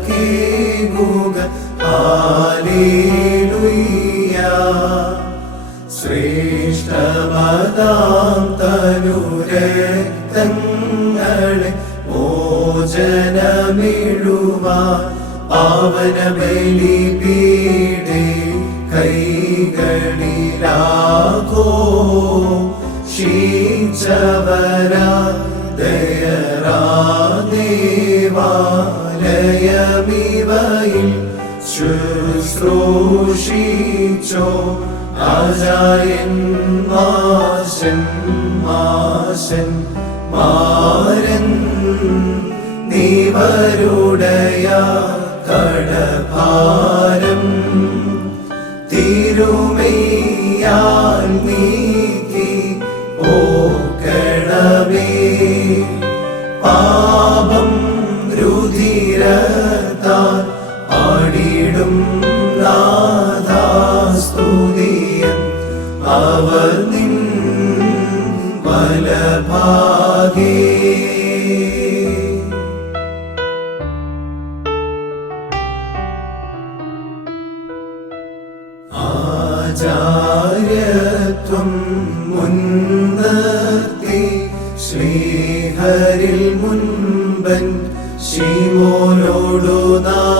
മോചനമാചാര്യർക്കീകുക hallelujah ശ്രേഷ്ഠമതാം തനുരക്തങ്ങളെ മോചനമിഴുവാൻ പാവന ബലിപീഠേ കൈകളിലാകോ. ശീച്ചവരാ ദയറാദേവാലയമിവയിൽ ശുശ്രൂഷിച്ചോ ആചാര്യൻ മാശൻ മാശൻ മാരൻ നീവരുടയ കടഭാരം തിരുമയ്യാൽ നീക്കി ആചാര്യത്വം മുൻനിർത്തി ശ്രീഹരിൽ മുൻപൻ ശിവോനോടു നാഥൻ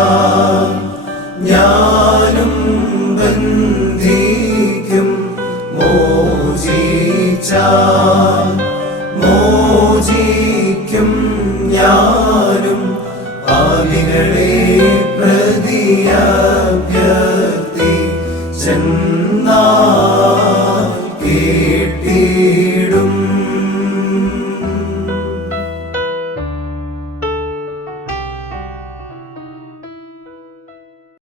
മോചിക്കും ഞാനും പാപികളെ പ്രതിയഭ്യർത്ഥി ചെന്നാ